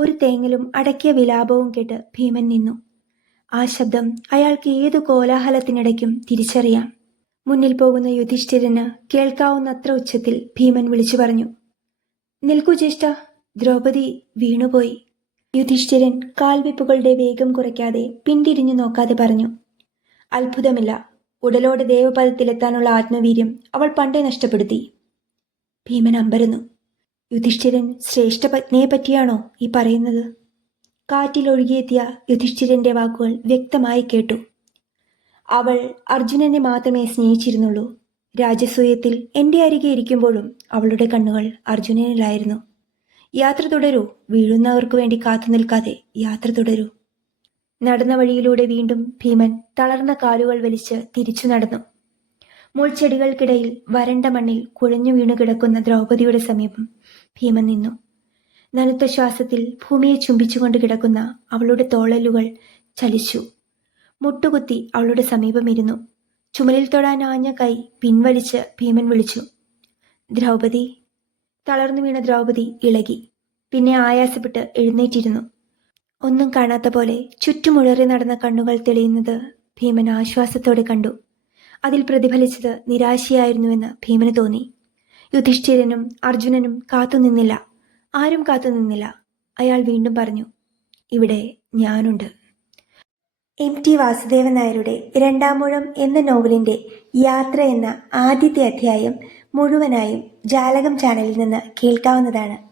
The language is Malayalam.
ഒരു തേങ്ങലും അടക്കിയ വിലാപവും കേട്ട് ഭീമൻ നിന്നു. ആ ശബ്ദം അയാൾക്ക് ഏതു കോലാഹലത്തിനിടയ്ക്കും തിരിച്ചറിയാം. മുന്നിൽ പോകുന്ന യുധിഷ്ഠിരന് കേൾക്കാവുന്നത്ര ഉച്ചത്തിൽ ഭീമൻ വിളിച്ചു പറഞ്ഞു നിൽക്കൂ ജ്യേഷ്ഠ ദ്രൗപദി വീണുപോയി. യുധിഷ്ഠിരൻ കാൽവെപ്പുകളുടെ വേഗം കുറയ്ക്കാതെ പിന്തിരിഞ്ഞു നോക്കാതെ പറഞ്ഞു അത്ഭുതമില്ല ഉടലോടെ ദേവപദത്തിലെത്താനുള്ള ആത്മവീര്യം അവൾ പണ്ടേ നഷ്ടപ്പെടുത്തി. ഭീമൻ അമ്പരന്നു യുധിഷ്ഠിരൻ ശ്രേഷ്ഠ പത്നിയെ പറ്റിയാണോ ഈ പറയുന്നത്? കാറ്റിൽ ഒഴുകിയെത്തിയ യുധിഷ്ഠിരന്റെ വാക്കുകൾ വ്യക്തമായി കേട്ടു. അവൾ അർജുനനെ മാത്രമേ സ്നേഹിച്ചിരുന്നുള്ളൂ. രാജസൂയത്തിൽ എന്റെ അരികെ ഇരിക്കുമ്പോഴും അവളുടെ കണ്ണുകൾ അർജുനനിലായിരുന്നു. യാത്ര തുടരൂ വീഴുന്നവർക്ക് വേണ്ടി കാത്തു നിൽക്കാതെ യാത്ര തുടരൂ. നടന്ന വഴിയിലൂടെ വീണ്ടും ഭീമൻ തളർന്ന കാലുകൾ വലിച്ച് തിരിച്ചു നടന്നു. മുൾച്ചെടികൾക്കിടയിൽ വരണ്ട മണ്ണിൽ കുഴഞ്ഞു വീണു കിടക്കുന്ന ദ്രൗപദിയുടെ സമീപം ഭീമൻ നിന്നു. നനുത്ത ശ്വാസത്തിൽ ഭൂമിയെ ചുംബിച്ചുകൊണ്ട് കിടക്കുന്ന അവളുടെ തോളലുകൾ ചലിച്ചു. മുട്ടുകുത്തി അവളുടെ സമീപം ഇരുന്നു. ചുമലിൽ തൊടാൻ ആഞ്ഞ കൈ പിൻവലിച്ച് ഭീമൻ വിളിച്ചു. ദ്രൗപദി. തളർന്നു വീണ ദ്രൗപദി ഇളകി. പിന്നെ ആയാസപ്പെട്ട് എഴുന്നേറ്റിരുന്നു. ഒന്നും കാണാത്ത പോലെ ചുറ്റുമുഴറി നടന്ന കണ്ണുകൾ തെളിയുന്നത് ഭീമൻ ആശ്വാസത്തോടെ കണ്ടു. അതിൽ പ്രതിഫലിച്ചത് നിരാശയായിരുന്നുവെന്ന് ഭീമന് തോന്നി. യുധിഷ്ഠിരനും അർജുനനും കാത്തുനിന്നില്ല ആരും കാത്തുനിന്നില്ല അയാൾ വീണ്ടും പറഞ്ഞു ഇവിടെ ഞാനുണ്ട്. എം. ടി. വാസുദേവൻ നായരുടെ രണ്ടാമൂഴം എന്ന നോവലിന്റെ യാത്ര എന്ന ആദ്യത്തെ അധ്യായം മുഴുവനായും ജാലകം ചാനലിൽ നിന്ന് കേൾക്കാവുന്നതാണ്.